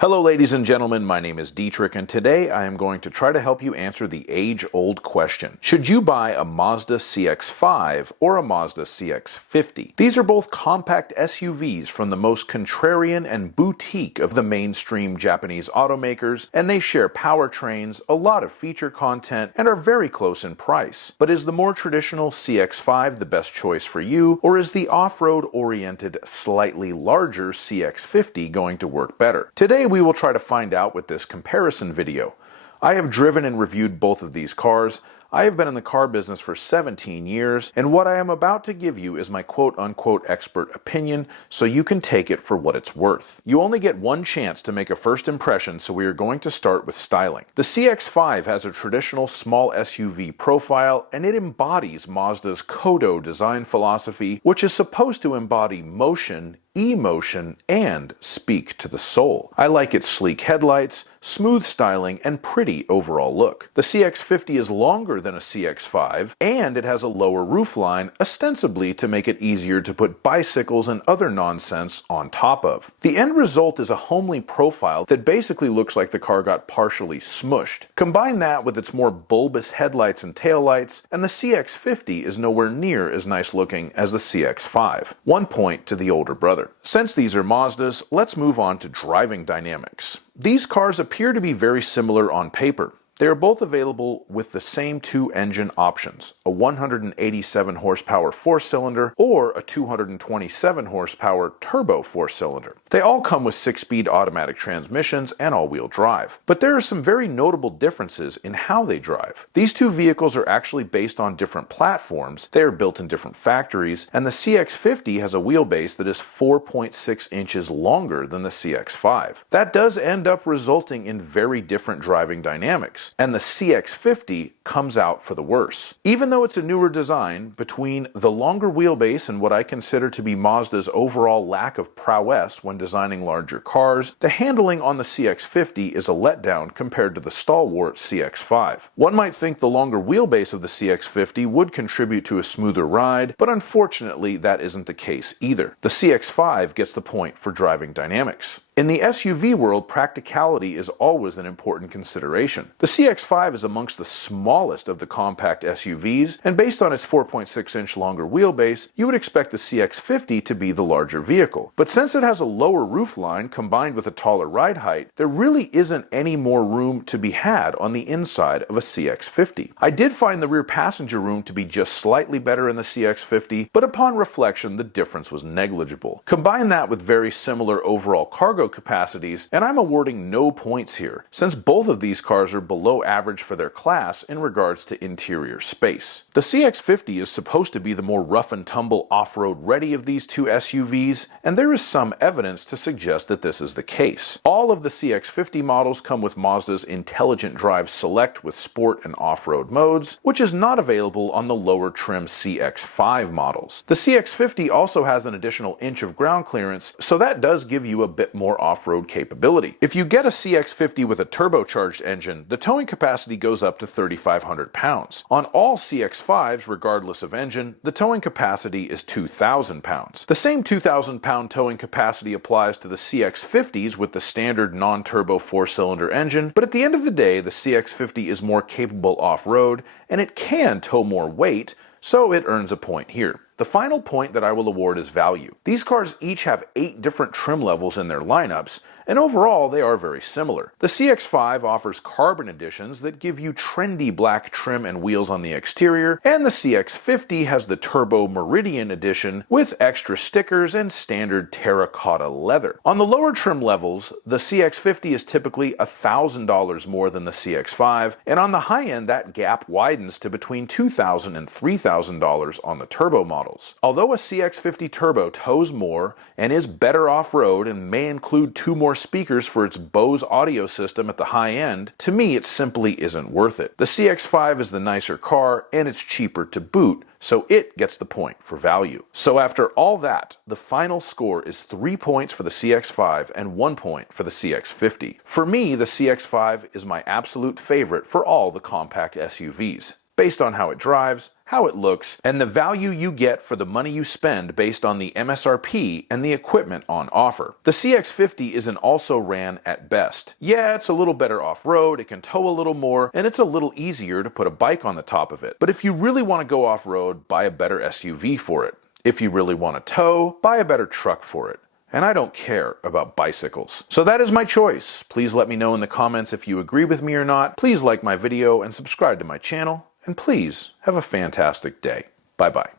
Hello ladies and gentlemen, my name is Dietrich and today I am going to try to help you answer the age-old question. Should you buy a Mazda CX-5 or a Mazda CX-50? These are both compact SUVs from the most contrarian and boutique of the mainstream Japanese automakers, and they share powertrains, a lot of feature content, and are very close in price. But is the more traditional CX-5 the best choice for you, or is the off-road oriented, slightly larger CX-50 going to work better? Today we will try to find out with this comparison video. I have driven and reviewed both of these cars. I have been in the car business for 17 years, and what I am about to give you is my quote-unquote expert opinion, so you can take it for what it's worth. You only get one chance to make a first impression, so we are going to start with styling. The CX-5 has a traditional small SUV profile, and it embodies Mazda's Kodo design philosophy, which is supposed to embody motion, emotion, and speak to the soul. I like its sleek headlights, smooth styling, and pretty overall look. The CX-50 is longer than a CX-5, and it has a lower roofline, ostensibly to make it easier to put bicycles and other nonsense on top of. The end result is a homely profile that basically looks like the car got partially smushed. Combine that with its more bulbous headlights and taillights, and the CX-50 is nowhere near as nice looking as the CX-5. 1 point to the older brother. Since these are Mazdas, let's move on to driving dynamics. These cars appear to be very similar on paper. They are both available with the same two engine options, a 187 horsepower 4-cylinder or a 227 horsepower turbo 4-cylinder. They all come with 6-speed automatic transmissions and all-wheel drive. But there are some very notable differences in how they drive. These two vehicles are actually based on different platforms, they are built in different factories, and the CX-50 has a wheelbase that is 4.6 inches longer than the CX-5. That does end up resulting in very different driving dynamics, and the CX-50 comes out for the worse. Even though it's a newer design, between the longer wheelbase and what I consider to be Mazda's overall lack of prowess when designing larger cars, the handling on the CX-50 is a letdown compared to the stalwart CX-5. One might think the longer wheelbase of the CX-50 would contribute to a smoother ride, but unfortunately that isn't the case either. The CX-5 gets the point for driving dynamics. In the SUV world, practicality is always an important consideration. The CX-5 is amongst the smallest of the compact SUVs, and based on its 4.6-inch longer wheelbase, you would expect the CX-50 to be the larger vehicle. But since it has a lower roofline combined with a taller ride height, there really isn't any more room to be had on the inside of a CX-50. I did find the rear passenger room to be just slightly better in the CX-50, but upon reflection, the difference was negligible. Combine that with very similar overall cargo capacities, and I'm awarding no points here, since both of these cars are below average for their class in regards to interior space. The CX-50 is supposed to be the more rough and tumble off-road ready of these two SUVs, and there is some evidence to suggest that this is the case. All of the CX-50 models come with Mazda's Intelligent Drive Select with sport and off-road modes, which is not available on the lower trim CX-5 models. The CX-50 also has an additional inch of ground clearance, so that does give you a bit more off-road capability. If you get a CX-50 with a turbocharged engine, the towing capacity goes up to 3,500 pounds. On all CX-5s, regardless of engine, the towing capacity is 2,000 pounds. The same 2,000 pound towing capacity applies to the CX-50s with the standard non-turbo 4-cylinder engine, but at the end of the day, the CX-50 is more capable off-road, and it can tow more weight, so it earns a point here. The final point that I will award is value. These cars each have 8 different trim levels in their lineups, and overall they are very similar. The CX-5 offers carbon editions that give you trendy black trim and wheels on the exterior, and the CX-50 has the Turbo Meridian edition with extra stickers and standard terracotta leather. On the lower trim levels, the CX-50 is typically $1,000 more than the CX-5, and on the high end that gap widens to between $2,000 and $3,000 on the turbo model. Although a CX-50 Turbo tows more and is better off-road and may include 2 more speakers for its Bose audio system at the high end, to me it simply isn't worth it. The CX-5 is the nicer car and it's cheaper to boot, so it gets the point for value. So after all that, the final score is 3 points for the CX-5 and 1 point for the CX-50. For me, the CX-5 is my absolute favorite for all the compact SUVs. based on how it drives, how it looks, and the value you get for the money you spend based on the MSRP and the equipment on offer. The CX-50 is an also-ran at best. Yeah, it's a little better off-road, it can tow a little more, and it's a little easier to put a bike on the top of it. But if you really want to go off-road, buy a better SUV for it. If you really want to tow, buy a better truck for it. And I don't care about bicycles. So that is my choice. Please let me know in the comments if you agree with me or not. Please like my video and subscribe to my channel. And please have a fantastic day. Bye-bye.